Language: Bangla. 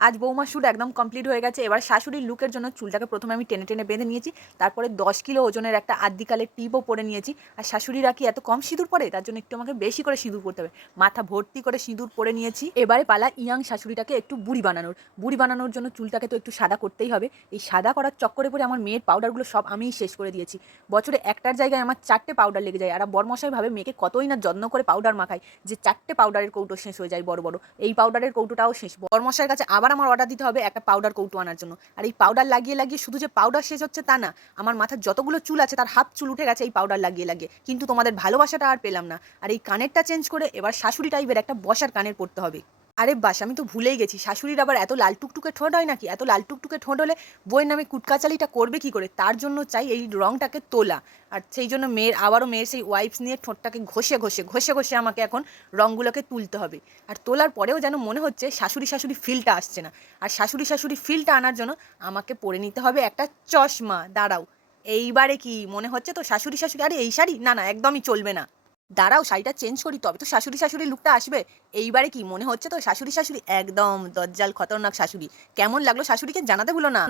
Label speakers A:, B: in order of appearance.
A: আজ বৌমা শ্যুট একদম কমপ্লিট হয়ে গেছে। এবার শাশুড়ির লুকের জন্য চুলটাকে প্রথমে আমি টেনে টেনে বেঁধে নিয়েছি। তারপরে দশ কিলো ওজনের একটা আদ্যিকালের টিপও পরে নিয়েছি। আর শাশুড়িরা কি এত কম সিঁদুর পরে? তার জন্য একটু আমাকে বেশি করে সিঁদুর পরতে হবে। মাথা ভর্তি করে সিঁদুর পরে নিয়েছি। এবারে পালা ইয়াং শাশুড়িটাকে একটু বুড়ি বানানোর। বুড়ি বানানোর জন্য চুলটাকে তো একটু সাদা করতেই হবে। এই সাদা করার চক্করে পরে আমার মেয়ের পাউডারগুলো সব আমিই শেষ করে দিয়েছি। বছরে একটার জায়গায় আমার চারটে পাউডার লেগে যায়। আর বরমশাই ভাবে মেয়েকে কতই না যত্ন করে পাউডার মাখায় যে চারটে পাউডারের কৌটো শেষ হয়ে যায় বড় বড়। এই পাউডারের কৌটোটাও শেষ। বরমশাইয়ের কাছে আবার আমার অর্ডার দিতে হবে একটা পাউডার কৌটো আনার জন্য। আর এই পাউডার লাগিয়ে লাগিয়ে শুধু যে পাউডার শেষ হচ্ছে তা না, আমার মাথার যতগুলো চুল আছে তার হাত চুল উঠে গেছে এই পাউডার লাগিয়ে লাগিয়ে। কিন্তু তোমাদের ভালোবাসাটা আর পেলাম না। আর এই কানেরটা চেঞ্জ করে এবার শাশুড়ি টাইপের একটা বসার কানের পড়তে হবে। আরে বাস, আমি তো ভুলেই গেছি। শাশুড়ির আবার এত লাল টুকটুকে ঠোঁট হয় নাকি? এত লাল টুকটুকে ঠোঁট হলে বইয়ের নামে কুটকাচালিটা করবে কি করে? তার জন্য চাই এই রংটাকে তোলা। আর সেই জন্য মেয়ের, আবারও মেয়ের সেই ওয়াইপস নিয়ে ঠোঁটটাকে ঘষে ঘষে ঘষে ঘষে আমাকে এখন রঙগুলোকে তুলতে হবে। আর তোলার পরেও যেন মনে হচ্ছে শাশুড়ি শাশুড়ি ফিলটা আসছে না। আর শাশুড়ি শাশুড়ি ফিলটা আনার জন্য আমাকে পরে নিতে হবে একটা চশমা। দাঁড়াও, এইবারে কি মনে হচ্ছে তো শাশুড়ি শাশুড়ি? আরে এই শাড়ি? না না, একদমই চলবে না। দাঁড়াও, শাড়িটা চেঞ্জ করি, তবে তো শাশুড়ি শাশুড়ি লুকটা আসবে। এইবারে কি মনে হচ্ছে তো? শাশুড়ি শাশুড়ি, একদম দজ্জাল, খতরনাক শাশুড়ি। কেমন লাগল শাশুড়িকে জানাতে ভুলো না।